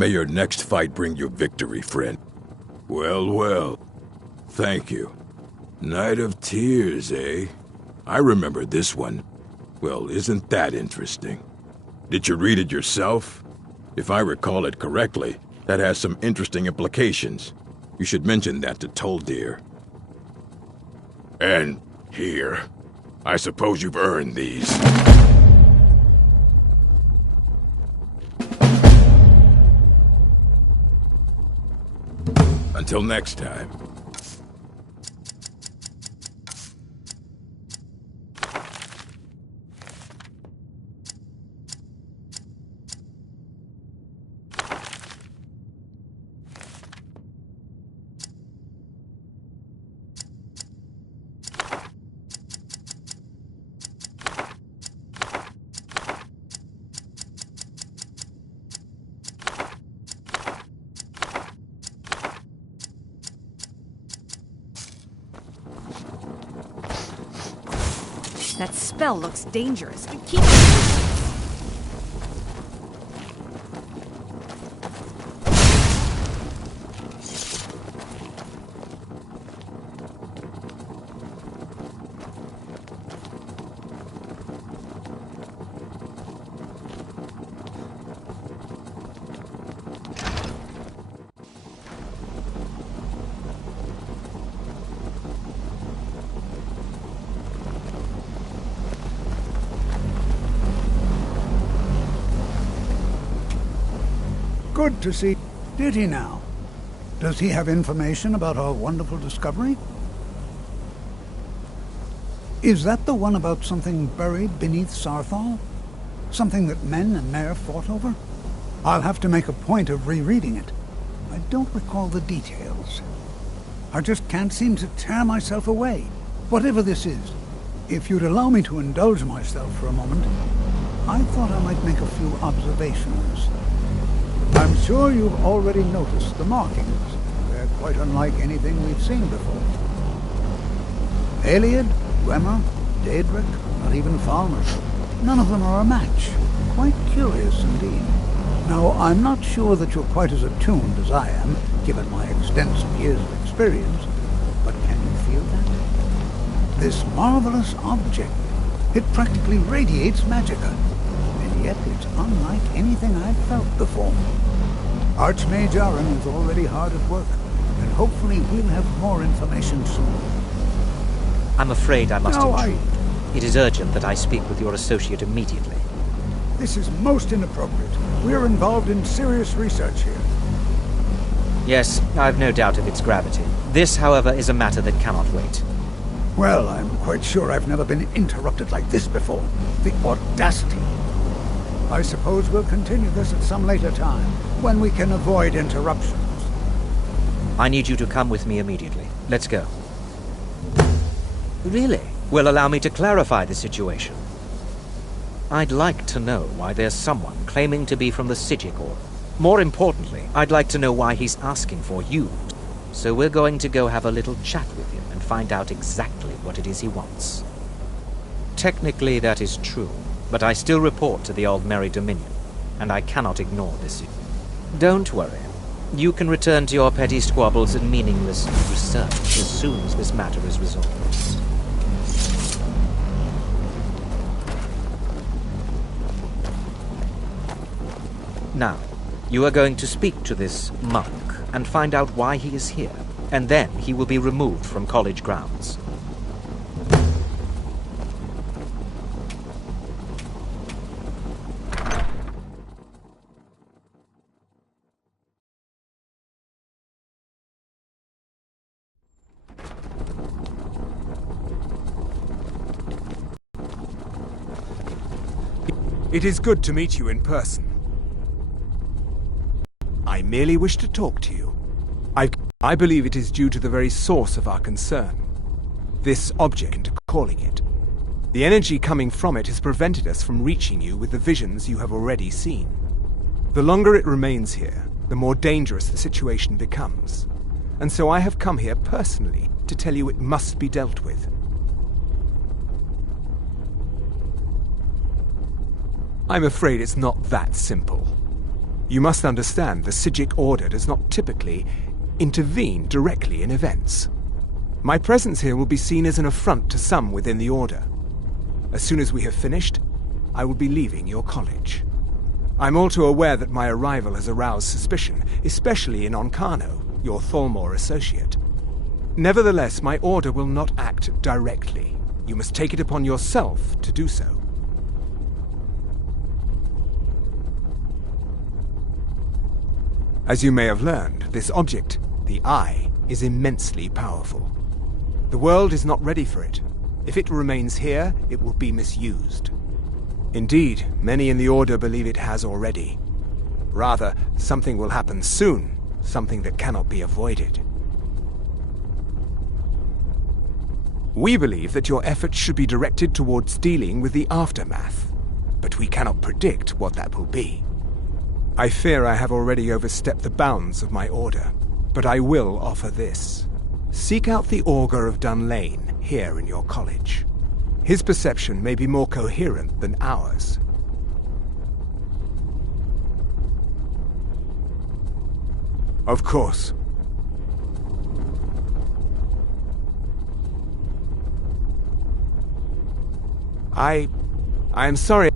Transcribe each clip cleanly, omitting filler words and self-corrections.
May your next fight bring you victory, friend. Well, well. Thank you. Night of Tears, eh? I remember this one. Well, isn't that interesting? Did you read it yourself? If I recall it correctly, that has some interesting implications. You should mention that to Toldir. And here. I suppose you've earned these. Until next time. That spell looks dangerous. Keep... Good to see. Did he now? Does he have information about our wonderful discovery? Is that the one about something buried beneath Sarthal? Something that men and Mare fought over? I'll have to make a point of rereading it. I don't recall the details. I just can't seem to tear myself away. Whatever this is, if you'd allow me to indulge myself for a moment, I thought I might make a few observations. I'm sure you've already noticed the markings. They're quite unlike anything we've seen before. Aliad, Dwemer, Daedric, not even Falmers. None of them are a match. Quite curious indeed. Now, I'm not sure that you're quite as attuned as I am, given my extensive years of experience, but can you feel that? This marvelous object, it practically radiates magicka. Yet it's unlike anything I've felt before. Archmage Aaron is already hard at work, and hopefully we'll have more information soon. I'm afraid I must No, intrude. It is urgent that I speak with your associate immediately. This is most inappropriate. We're involved in serious research here. Yes, I've no doubt of its gravity. This, however, is a matter that cannot wait. Well, I'm quite sure I've never been interrupted like this before. The audacity. I suppose we'll continue this at some later time, when we can avoid interruptions. I need you to come with me immediately. Let's go. Really? Well, allow me to clarify the situation. I'd like to know why there's someone claiming to be from the Psijic Order. More importantly, I'd like to know why he's asking for you. So we're going to go have a little chat with him and find out exactly what it is he wants. Technically, that is true. But I still report to the Aldmeri Dominion, and I cannot ignore this. Don't worry. You can return to your petty squabbles and meaningless research as soon as this matter is resolved. Now, you are going to speak to this monk and find out why he is here, and then he will be removed from college grounds. It is good to meet you in person. I merely wish to talk to you. I believe it is due to the very source of our concern. This object, calling it. The energy coming from it has prevented us from reaching you with the visions you have already seen. The longer it remains here, the more dangerous the situation becomes. And so I have come here personally to tell you it must be dealt with. I'm afraid it's not that simple. You must understand the Psijic Order does not typically intervene directly in events. My presence here will be seen as an affront to some within the Order. As soon as we have finished, I will be leaving your college. I'm all too aware that my arrival has aroused suspicion, especially in Onkano, your Thalmor associate. Nevertheless, my Order will not act directly. You must take it upon yourself to do so. As you may have learned, this object, the Eye, is immensely powerful. The world is not ready for it. If it remains here, it will be misused. Indeed, many in the Order believe it has already. Rather, something will happen soon, something that cannot be avoided. We believe that your efforts should be directed towards dealing with the aftermath, but we cannot predict what that will be. I fear I have already overstepped the bounds of my Order, but I will offer this. Seek out the Augur of Dunlane here in your college. His perception may be more coherent than ours. Of course. I am sorry.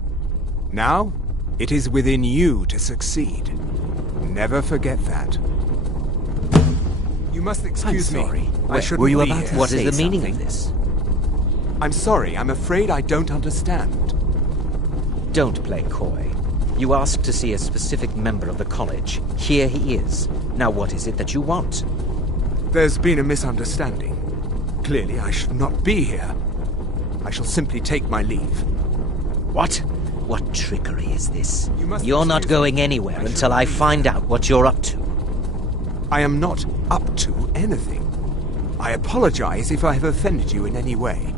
Now, it is within you to succeed. Never forget that. You must excuse me. sorry. I shouldn't Were you be about here. to What is the meaning of this? I'm sorry. I'm afraid I don't understand. Don't play coy. You asked to see a specific member of the college. Here he is. Now what is it that you want? There's been a misunderstanding. Clearly, I should not be here. I shall simply take my leave. What? What trickery is this? You must You're not excuse me. going anywhere I until shouldn't I be find out what you're up to. I am not up to anything. I apologize if I have offended you in any way.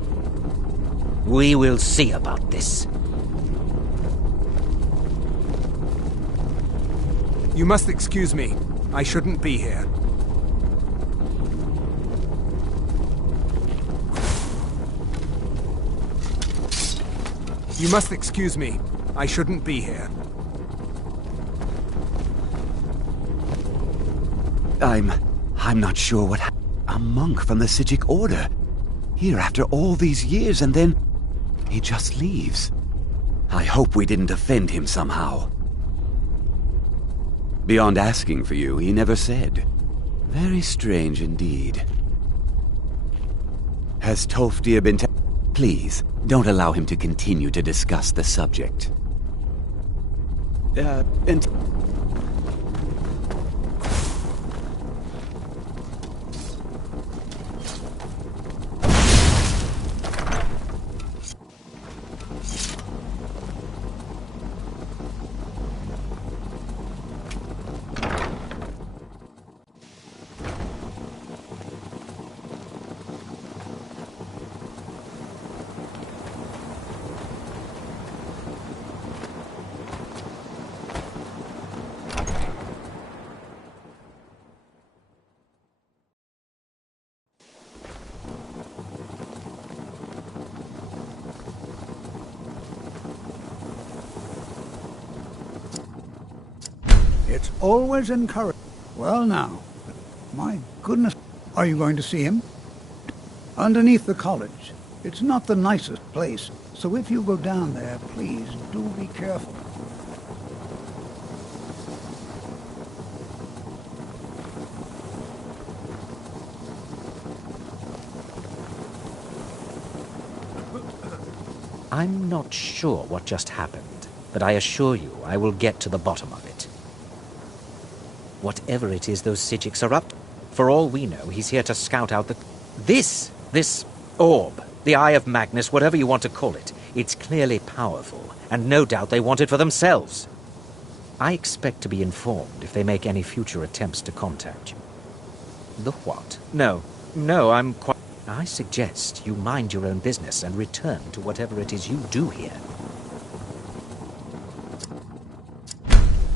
We will see about this. You must excuse me. I shouldn't be here. You must excuse me. I shouldn't be here. I'm not sure what a monk from the Psijic Order. Here after all these years, and then he just leaves. I hope we didn't offend him somehow. Beyond asking for you, he never said. Very strange indeed. Has Toftir been Please, don't allow him to continue to discuss the subject. And... It's always encouraging. Well now, my goodness, are you going to see him? Underneath the college. It's not the nicest place, so if you go down there, please do be careful. I'm not sure what just happened, but I assure you I will get to the bottom of it. Whatever it is those Psijics are up to, for all we know, he's here to scout out this orb, the Eye of Magnus, whatever you want to call it. It's clearly powerful, and no doubt they want it for themselves. I expect to be informed if they make any future attempts to contact you. The what? No, I'm quite... I suggest you mind your own business and return to whatever it is you do here.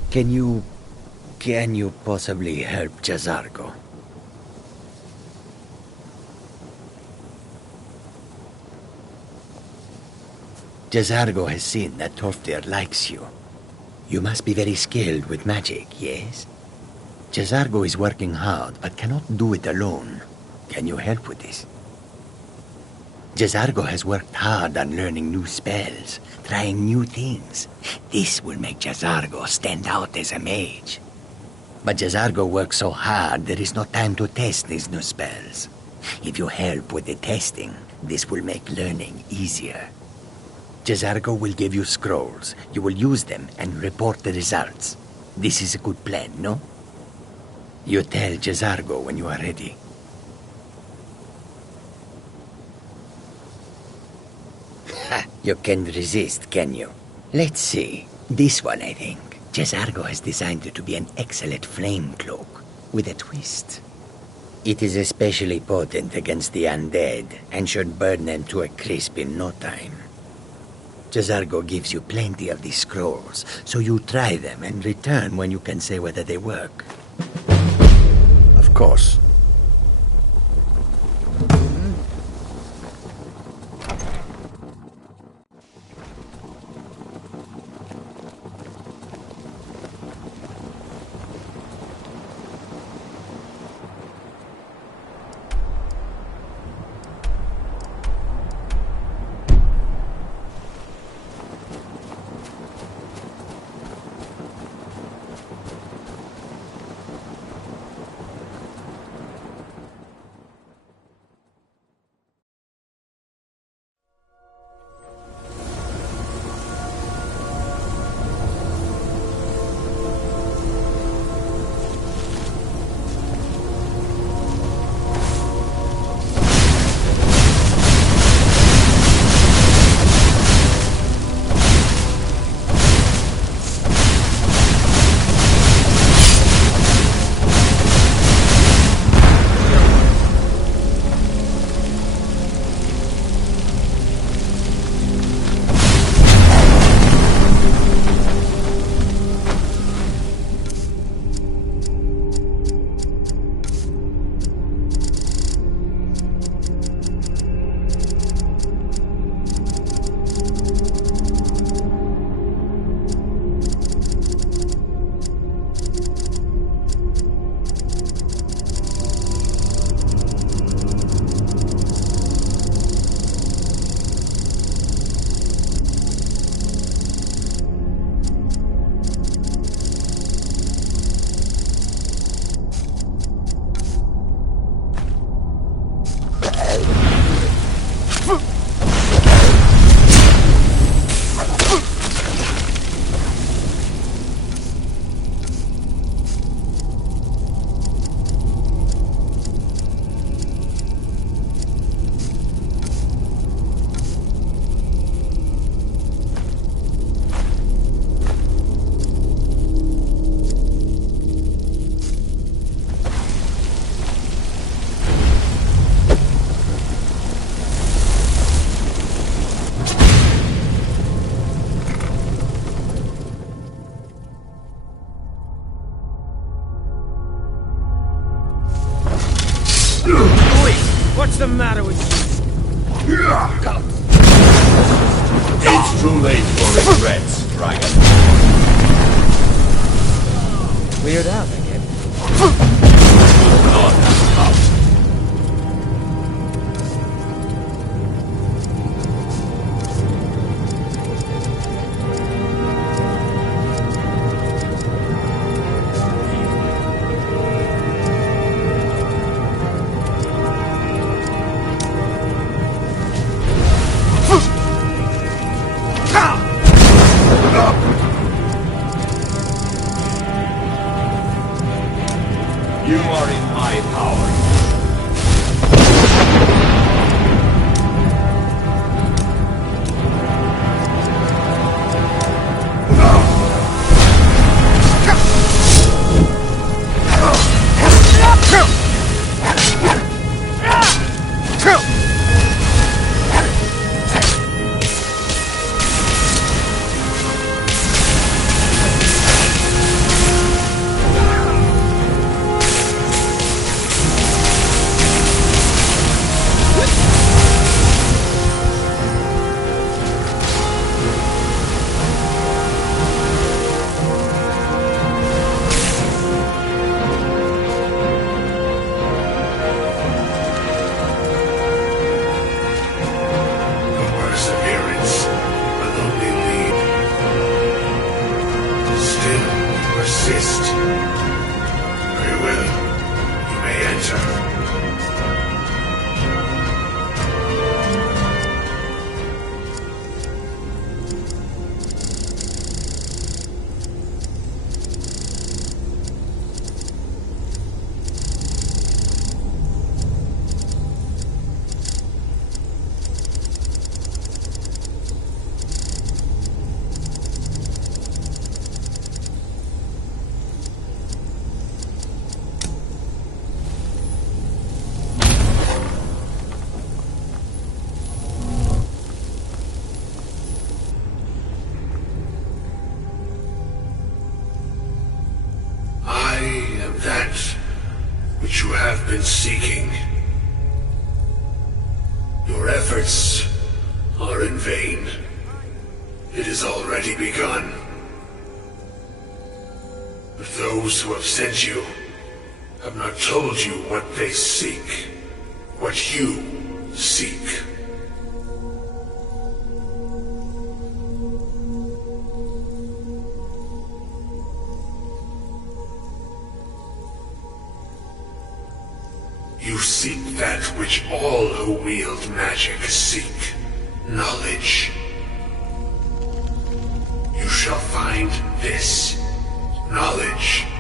Can you possibly help Jazargo? Jazargo has seen that Toftir likes you. You must be very skilled with magic, yes? Jazargo is working hard, but cannot do it alone. Can you help with this? Jazargo has worked hard on learning new spells, trying new things. This will make Jazargo stand out as a mage. But Jazargo works so hard, there is no time to test these new spells. If you help with the testing, this will make learning easier. Jazargo will give you scrolls. You will use them and report the results. This is a good plan, no? You tell Jazargo when you are ready. Ha! You can resist, can you? Let's see. This one, I think. Jazargo has designed it to be an excellent flame cloak, with a twist. It is especially potent against the undead, and should burn them to a crisp in no time. Jazargo gives you plenty of these scrolls, so you try them and return when you can say whether they work. Of course. What's the matter with you? It's too late for regrets, dragon. Weird out again. On has come. You are in my power. which you have been seeking. Your efforts are in vain. It has already begun. But those who have sent you have not told you what they seek, what you seek. You seek that which all who wield magic seek, knowledge. You shall find this knowledge.